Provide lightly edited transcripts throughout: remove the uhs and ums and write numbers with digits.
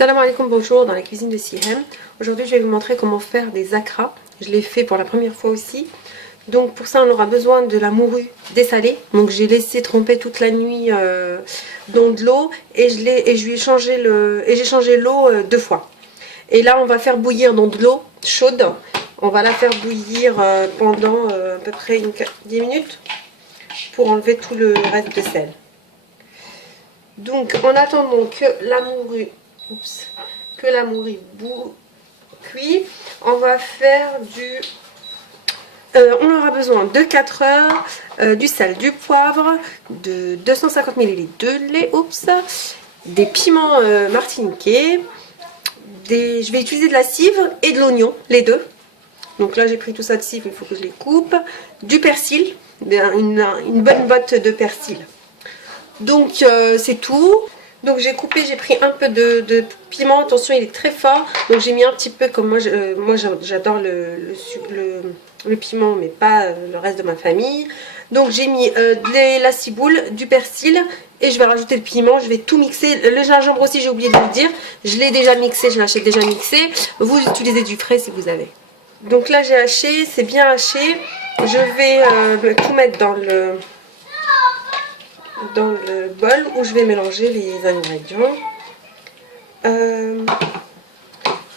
Salam alaikum, bonjour dans la cuisine de Sihem. Aujourd'hui je vais vous montrer comment faire des akras. Je l'ai fait pour la première fois aussi. Donc pour ça on aura besoin de la morue dessalée. Donc j'ai laissé tremper toute la nuit dans de l'eau et j'ai changé l'eau 2 fois. Et là on va faire bouillir dans de l'eau chaude. On va la faire bouillir pendant à peu près 10 minutes pour enlever tout le reste de sel. Donc en attendant que la morue cuit, on va faire on aura besoin de 4 œufs, du sel, du poivre, de 250 ml de lait, des piments martiniquais, je vais utiliser de la cive et de l'oignon, les deux. Donc là j'ai pris tout ça de cive, il faut que je les coupe, du persil, une bonne botte de persil. Donc c'est tout. Donc j'ai pris un peu de piment, attention il est très fort, donc j'ai mis un petit peu comme moi j'adore le piment mais pas le reste de ma famille. Donc j'ai mis de la ciboule, du persil et je vais rajouter le piment, je vais tout mixer. Le gingembre aussi j'ai oublié de vous le dire, je l'ai déjà mixé, je l'achète déjà mixé, vous utilisez du frais si vous avez. Donc là j'ai haché, c'est bien haché, je vais tout mettre dans le bol où je vais mélanger les ingrédients.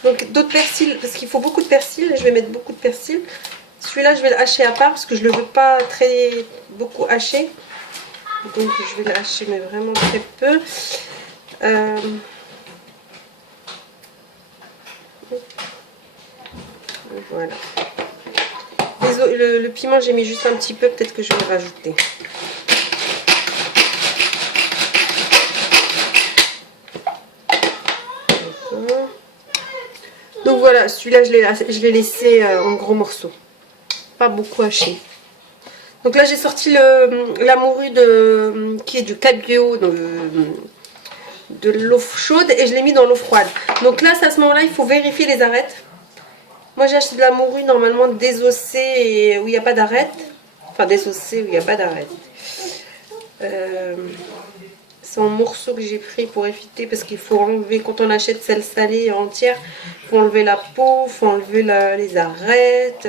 Donc d'autres persil, parce qu'il faut beaucoup de persil, je vais mettre beaucoup de persil. Celui-là je vais le hacher à part parce que je ne le veux pas beaucoup haché. Donc je vais le hacher mais vraiment très peu. Voilà. Le piment j'ai mis juste un petit peu, peut-être que je vais le rajouter. Donc voilà, celui-là je l'ai laissé en gros morceaux, pas beaucoup haché. Donc là j'ai sorti la morue qui est du cabillaud de l'eau chaude et je l'ai mis dans l'eau froide. Donc là à ce moment-là il faut vérifier les arêtes. Moi j'ai acheté de la morue normalement désossée et où il n'y a pas d'arête. Enfin désossée où il n'y a pas d'arête. C'est en morceaux que j'ai pris pour éviter, parce qu'il faut enlever, quand on achète celle salée entière, il faut enlever la peau, il faut enlever les arêtes.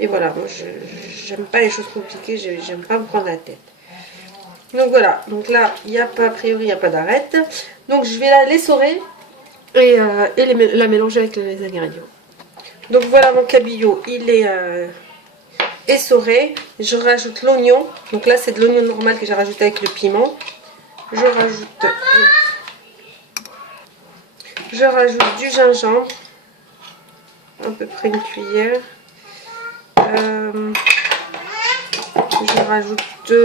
Et voilà, moi j'aime pas les choses compliquées, j'aime pas me prendre la tête. Donc voilà, donc là a priori il n'y a pas d'arête. Donc je vais la l'essorer et la mélanger avec les ingrédients. Donc voilà, mon cabillaud il est essoré. Je rajoute l'oignon, donc là c'est de l'oignon normal que j'ai rajouté avec le piment. Je rajoute du gingembre, à peu près une cuillère. Je rajoute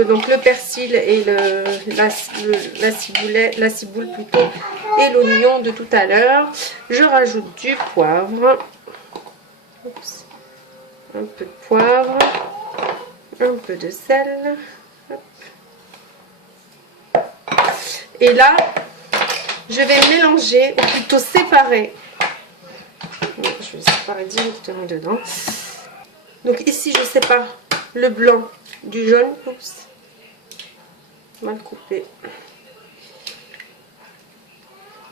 donc le persil et la ciboule plutôt, et l'oignon de tout à l'heure. Je rajoute du poivre, un peu de poivre, un peu de sel. Et là, je vais mélanger, ou plutôt séparer. Je vais séparer directement dedans. Donc ici, je sépare le blanc du jaune. Mal coupé.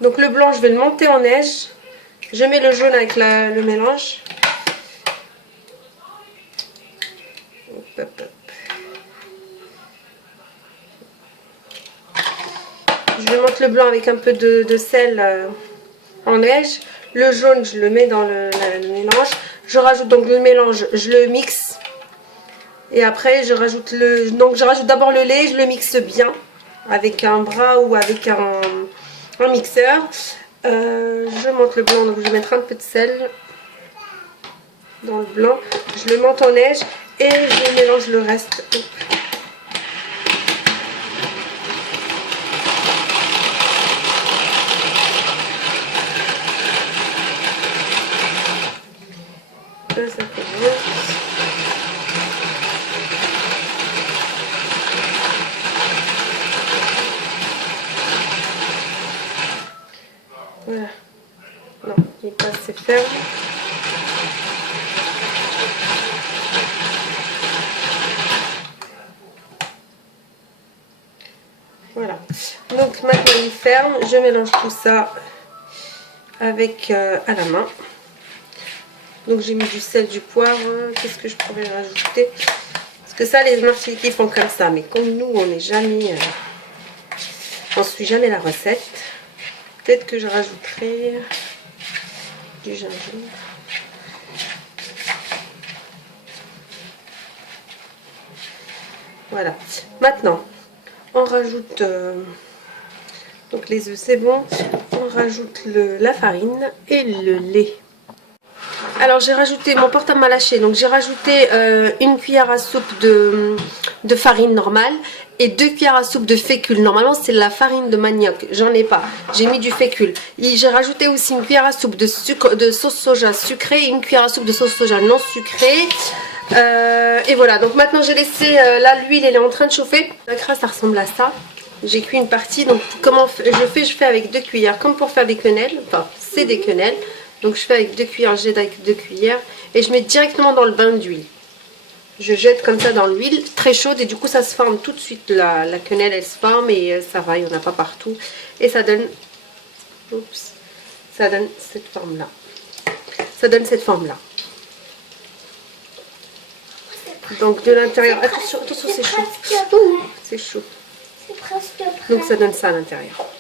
Donc le blanc, je vais le monter en neige. Je mets le jaune avec le mélange. Hop, hop, hop. Je monte le blanc avec un peu de sel en neige. Le jaune, je le mets dans le mélange. Je rajoute donc le mélange, je le mixe. Et après, je rajoute d'abord le lait, je le mixe bien avec un bras ou avec un mixeur. Je monte le blanc, donc je vais mettre un peu de sel dans le blanc. Je le monte en neige et je mélange le reste. Ça fait bien. Voilà. Non, il n'est pas assez ferme. Voilà. Donc maintenant il ferme, je mélange tout ça avec à la main. Donc j'ai mis du sel, du poivre. Qu'est-ce que je pourrais rajouter? Parce que ça, les martiniquais font comme ça. Mais comme nous, on n'est jamais... on suit jamais la recette. Peut-être que je rajouterai du gingembre. Voilà. Maintenant, on rajoute... donc les œufs, c'est bon. On rajoute la farine et le lait. Alors j'ai rajouté mon portable m'a lâché, donc j'ai rajouté une cuillère à soupe de farine normale et 2 cuillères à soupe de fécule. Normalement c'est la farine de manioc, j'en ai pas, j'ai mis du fécule. J'ai rajouté aussi une cuillère à soupe de sauce soja sucrée et une cuillère à soupe de sauce soja non sucrée. Et voilà, donc maintenant j'ai laissé là l'huile, elle est en train de chauffer. La crasse ça ressemble à ça. J'ai cuit une partie, donc comment je fais avec 2 cuillères comme pour faire des quenelles, enfin c'est des quenelles. Donc je fais avec 2 cuillères, je jette avec 2 cuillères et je mets directement dans le bain d'huile. Je jette comme ça dans l'huile très chaude et du coup ça se forme tout de suite. La quenelle elle se forme et ça va, il n'y en a pas partout. Et ça donne, oups, ça donne cette forme là. Ça donne cette forme là. Donc de l'intérieur, attention, attention c'est chaud. C'est chaud. Donc ça donne ça à l'intérieur.